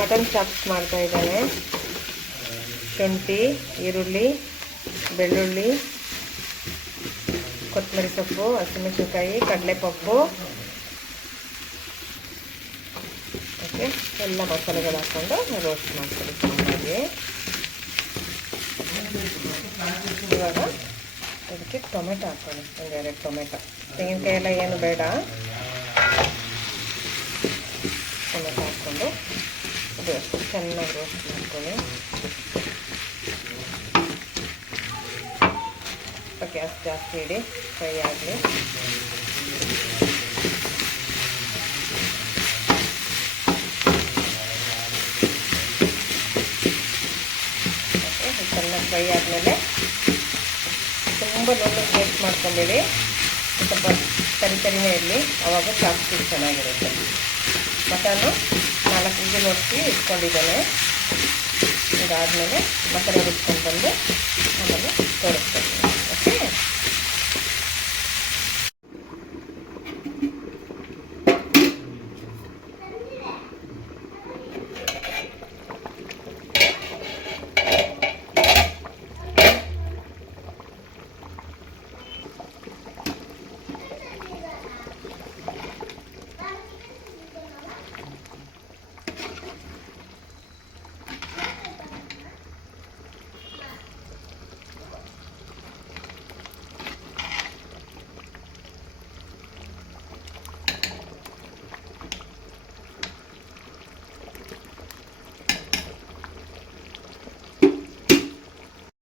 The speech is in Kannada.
ಮಟನ್ ಚಾಪ್ಸ್ ಮಾಡ್ತಾ ಇದ್ದಾನೆ. ಶುಂಠಿ, ಈರುಳ್ಳಿ, ಬೆಳ್ಳುಳ್ಳಿ, ಕೊತ್ತಂಬರಿ ಸೊಪ್ಪು, ಹಸಿಮೆಣಸಿನ್ಕಾಯಿ, ಕಡಲೆಪಪ್ಪು, ಓಕೆ, ಎಲ್ಲ ಮಸಾಲೆಗಳು ಹಾಕ್ಕೊಂಡು ರೋಸ್ಟ್ ಮಾಡ್ಕೊಳ್ಳಿ ಚೆನ್ನಾಗಿ. ಇವಾಗ ಅದಕ್ಕೆ ಟೊಮೆಟೊ ಹಾಕ್ಕೊಳ್ಳಿ, ಒಂದೆರಡು ಟೊಮೆಟೊ. ತೆಂಗಿನಕಾಯಿ ಎಲ್ಲ ಏನು ಬೇಡ. ಟೊಮೆಟೊ ಹಾಕ್ಕೊಂಡು ಅದು ಚೆನ್ನಾಗಿ ರೋಸ್ಟ್ ಮಾಡ್ಕೊಳ್ಳಿ. ಗ್ಯಾಸ್ ಜಾಸ್ತಿ ಇಡಿ, ಫ್ರೈ ಆಗಲಿ. ಓಕೆ, ಚೆನ್ನಾಗಿ ಫ್ರೈ ಆದಮೇಲೆ ತುಂಬ ನುಣ್ಣಗೆ ಪೇಸ್ಟ್ ಮಾಡ್ಕೊಂಬೇಡಿ, ಸ್ವಲ್ಪ ತರಿನೇ ಇರಲಿ, ಆವಾಗ ಚಾಪ್ಸ್ಟಿಕ್ ಚೆನ್ನಾಗಿರುತ್ತೆ. ಮಟನ್ನು 4 ವಿಜಿಲ್ ಹೊಡಿಸಿ ಇಟ್ಕೊಂಡಿದ್ದಾನೆ. ಇದಾದಮೇಲೆ ಮಸಾಲೆ ರುಬ್ಕೊಂಡು ಬಂದು ಆಮೇಲೆ ತೋರಿಸ್ತೀನಿ.